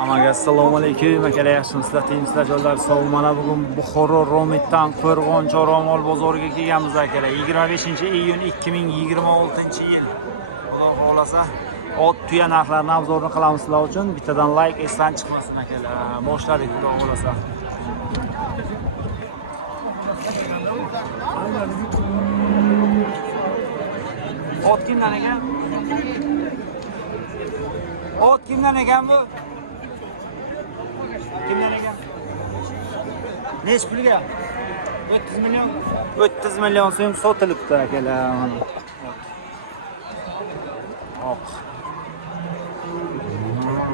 Amaga assalomu alaykum. Akalar yaxshimisizlar? Tinchlar joylar sog'. Mana bugun Buxoro Romitdan Qo'rg'on Choramol bozoriga kelganmiz akalar. 25-iyun 2026-yil. Xudo xolasa ot tuya narxlarini obzorini qilamiz sizlar uchun. Bittadan like esdan chiqmasin akalar. Boshladik xudo xolasa. Ot kimdan ekan? Ot kimdan ekan bu? Kimdan ekan? Nech pulga? 30 million. 30 million so'm sotilibdi akalar mana. Oq.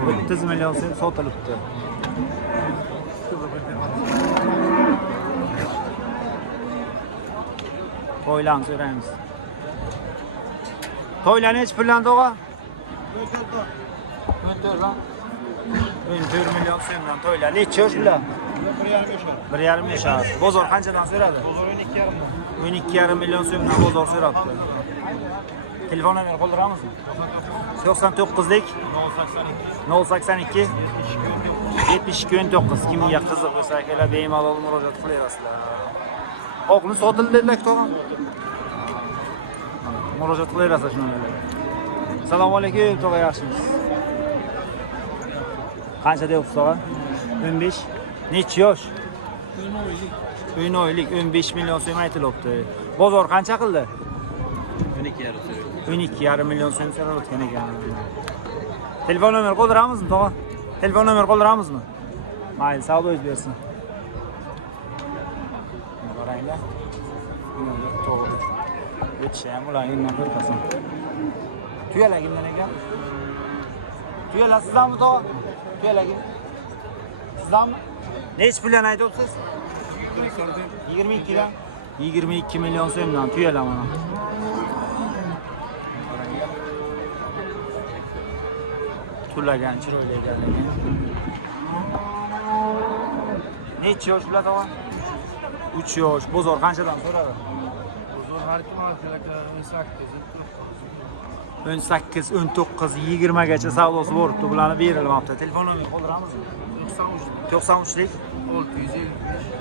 30 million so'm sotilibdi. To'ylan so'raymiz. To'ylan nech puldan to'g'a? 14 million so'mdan to'ylar. Necha yosh bular? 1,5 yashar. Bozor qanchadan so'radi? Bozor 12,5 million so'mdan bozor so'rabdi. Telefon nomer qoldiramizmi? 99lik 082 7219. Kimga qiziq bo'lsa akalar bemalol murojaat qilaverasizlar. Oqni sotildi dedilar to'g'ri. Murojaat qilaverasiz shunday. Assalomu alaykum, to'g'ri yaxshimisiz? Qancha deyapsiz tog'a? 15. Necha yosh? 15 million so'm aytilyapti. Bozor qancha qildi? 12,5 million so'm so'rayotgan ekan. Telefon nomer qoldiramizmi tog'a? Telefon nomer qoldiramizmi? Mayli, savdoingiz bersin. Qaranglar. To'g'ri. Yetisham ularning qo'rqasan. Tuyalar kimdan ekan? Tuyalar sizlarmi tog'a? Tuyalarga. Sizlarmi? Nech puldan aytyapsiz? 22 dan. 22 million so'mdan tuyalar mana. Tulagan chiroyli ekanligi. Necha yosh bular tog'a? 3 yosh. Bozor qanchadan so'radi? Bozor har kim aka 18, 19, 20 gacha savdosi bo'libdi. Bularni berilmoqda. Telefon nomer qoldiramizmi? 93lik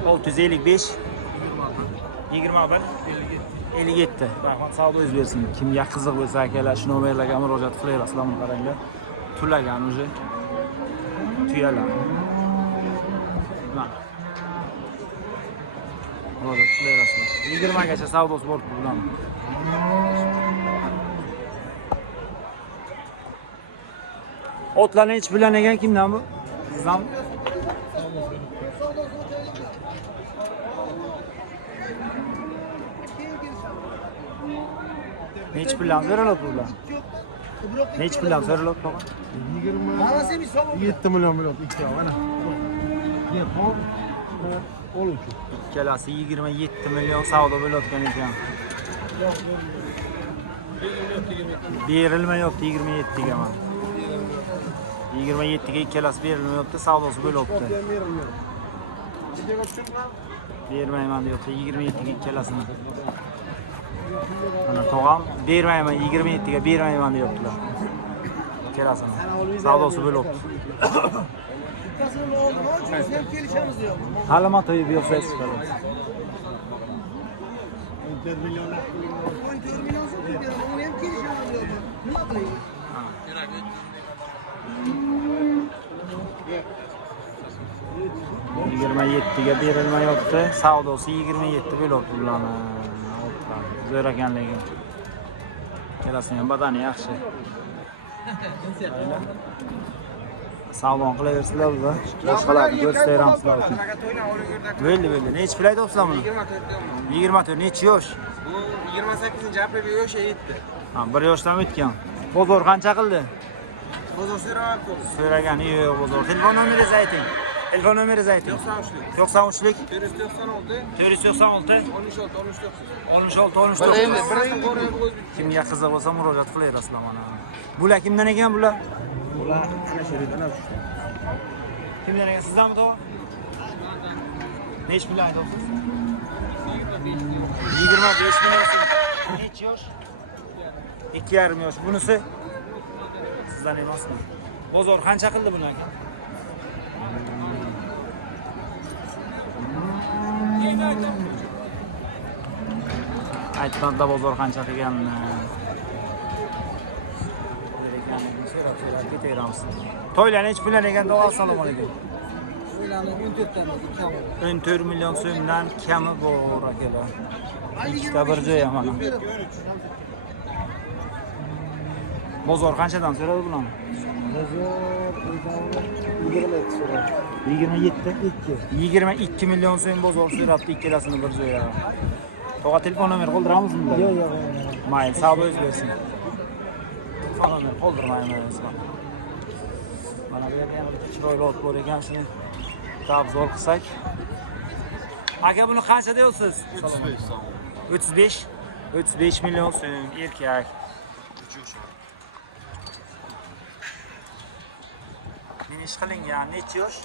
655 21 57. Rahmat, savdoingiz bersin. Kimga qiziq bo'lsa akalar shu nomerlarga murojaat qilaverasizlar. Mana qaranglar. Tulagan уже. Tuyalar. Mana. Murojaat qilaverasizlar. 20 gacha savdosi bo'libdi bularni. Otlarni hech bilan ekan kimdan bu? Sizdanmi? Nech bilan so'raladi bular? Nech bilan so'raladi tog'a? 7 million bo'ladi ikki mana. Oluvchi. Ikkalasi 27 million savdo bo'layotgan ekan. Berilmayapti 27 ga mana. 27 ga ikkalasi berilmayapti, savdosi bo'lyapti. Bermayman deyapti 27 ga ikkalasini. Mana tog'am bermayman 27 ga bermayman deyaptilar. Ikkalasini. Savdosi bo'lyapti. Hali matoyib yo'qsiz qolasiz. 14 million. 14 million so'm beradi. Uni ham kelishamiz yo'qmi? Nima qiling? Yigirma yettiga berilmayapti. Savdosi 27 bo'lyapti bularni. Zo'r ekanligi. Kelasining ham badani yaxshi. Savdo qilaversizlar bizlar. Boshqalarni ko'rsatamiz sizlar uchun. Bo'ldi. Necha pul aytyapsizlar buni? 24. Necha yosh? Bu 28-aprelga yoshi yetdi. Ha, 1 yoshdan o'tgan. Bozor qancha qildi? Bozor so'rayapti. So'ragan yo'q bozor. Telefon nomeringizni ayting. Telefon nomeringizni ayting. 93lik 496 66 Kimga qiziq bo'lsa murojaat qilaverasizlar mana. Bular kimdan ekan bular? Bular ana shu yerdan olishdi. Kimdan ekan? Sizdanmi tog'a? Nech pul aytyapsiz? 25 million. Necha yosh? 2,5 yosh. Bunisi sizdan emasmi? Bozor qancha qildi buni aka? Aytmanda bozor qancha qilganini. Ketaveramiz. To'ylarni hech pullar ekan davo assalomu alaykum. O'ylanib 14 tane kami. 14 million so'mdan kami bor akalar. Ikkita bir joy mana. Bozor qanchadan so'radi bularni? Bozor 27 so'radi. 22 million so'm bozor so'rabdi ikkalasini bir joyga. To'g'ri telefon nomer qoldiramizmi? Yo'q. Mayli, sog' bo'lish bersin. Telefon nomer qoldirmaymiz. Mana bu yerda ham chiroyli ot bor ekan, shuni tabzor qilsak. Aka buni qancha deysiz? 35. 35 million so'm erkak. Minish qilingan necha yosh?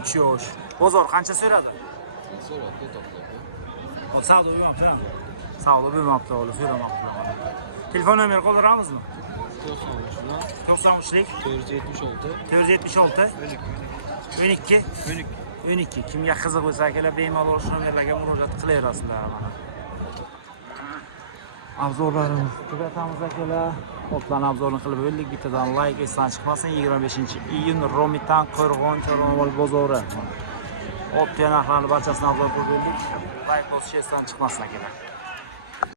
3 yosh. Bozor qancha so'radi? O savdo bo'lmabdi. Savdo bo'lmabdi, ola so'ramabdi. Telefon nomer qoldiramizmi? 93lik 476 12 kimga qiziq bo'lsa akalar bemalol shu nomerlarga murojaat qilaverasizlar mana. Avzorlarimiz tugatamiz akalar. Otlarni avzorini qilib bo'ldik. Bittadan like esdan chiqmasin. 25-iyun Romitan Qo'rg'on-Cho'romol bozori. Ot narxlarini barchasini avzor qilib bo'ldik. Like bosish esdan chiqmasin akalar.